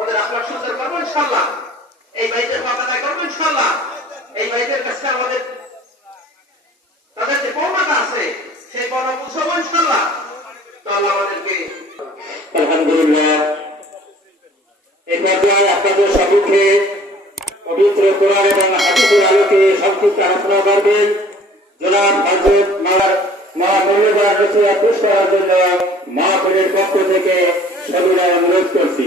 ওদের আপনার সুন্দর করব ইনশাল্লাহ এই হক আদায় করব ইনশাল্লাহ এই বাইতের কাছে আমাদের তাদের যে পাওনাটা আছে, সেই পাওনা বুঝব ইনশাল্লাহ তো আল্লাহ আমাদেরকে আলহামদুলিল্লাহ। এই পর্যায়ে আপনাদের সম্মুখে পবিত্র কোরআন এবং অনুরোধ করছি।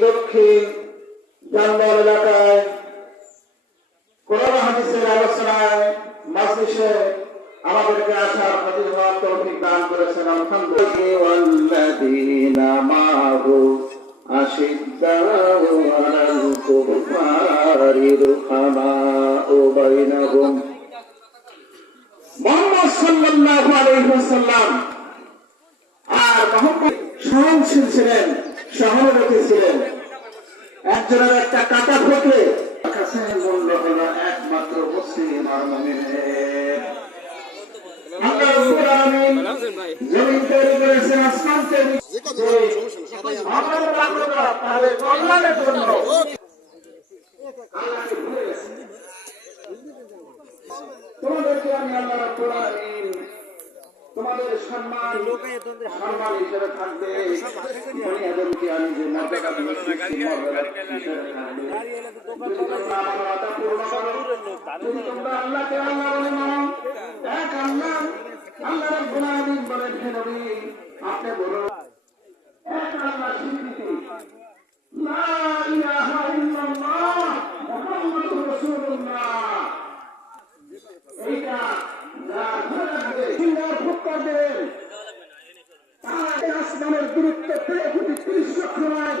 দক্ষিণ জানবর এলাকায় কোরআন হাদিসের আলোচনায় মাজলিসে আমাদেরকে আসার হাজির তৌফিক দান করেছেন আলহামদুলিল্লাহ। মুহাম্মদ সাল্লাল্লাহু আলাইহি ওয়াসাল্লাম আর সহনশীল ছিলেন। সহানুভূতি ছিলেন। একজনের একটা কাটা ফোটে। কাছে মূল্য হলো একমাত্র। তোমাদেরকে আমি আল্লাহ তোমাদের সম্মান সম্মান হিসেবে থাকবে। আমি যে মর্যাদা দিয়েছি তোমরা আল্লাহকে আল্লাহ বলে মানো। এক আল্লাহ আল্লাহ রাব্বুল আলামিন বলেন হে নবী আপনি বলুন এক আল্লাহ স্বীকৃতি লা ইলাহা ইল্লাল্লাহ মুহাম্মাদুর রাসূলুল্লাহ এইটা না ধরে রাখবে সিঙ্গার ফুটকার দেবেন তারা এই আসমানের দূরত্ব তেরো কোটি ত্রিশ লক্ষ নয়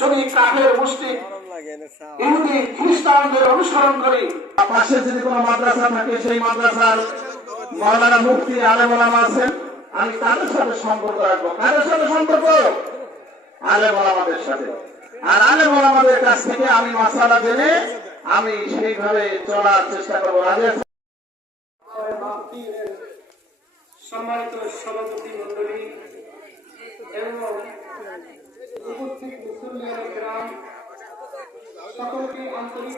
যদি কাফের মুসলিম। ইহুদি খ্রিস্টানদের অনুসরণ করি। পাশে যদি কোনো মাদ্রাসা থাকে সেই মাদ্রাসার মৌলানা মুফতি আলেম আছেন আমি তাদের সাথে সম্পর্ক রাখব। কাদের সাথে সম্পর্ক? আলেম ওলামাদের সাথে। আর আলেম কাছ থেকে আমি মশালা জেনে আমি সেইভাবে চলার চেষ্টা করব। রাজি সম্মানিত সভাপতি মন্ডলী এবং উপস্থিত গ্রাম সকলকে আন্তরিক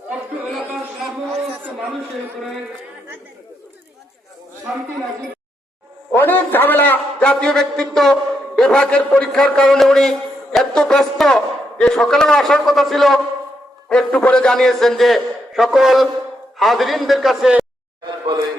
জানাচ্ছি এলাকার সমস্ত মানুষের উপরে শান্তি অনেক ঝামেলা জাতীয় ব্যক্তিত্ব বিভাগের পরীক্ষার কারণে উনি এত ব্যস্ত যে সকালেও আসার কথা ছিল, একটু পরে জানিয়েছেন যে সকল হাজরিনদের কাছে বলেন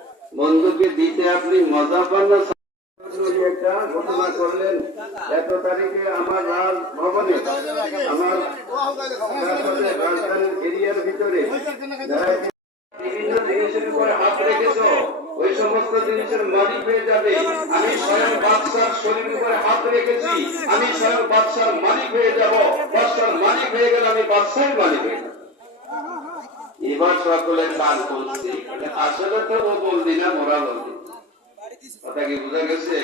বন্ধুকে দিতে আপনি মজা পান না জিনিসের মালিক হয়ে যাবে। আমি স্বয়ং বাদশার হাত রেখেছি। আমি মালিক হয়ে যাব। বাদশার মালিক হয়ে গেলে আমি বাদশার মালিক হয়ে যাব। এবার সকলে কান করছে। আসলে তো ও বলদি না, মোরা বলদি কথা কি বোঝা গেছে?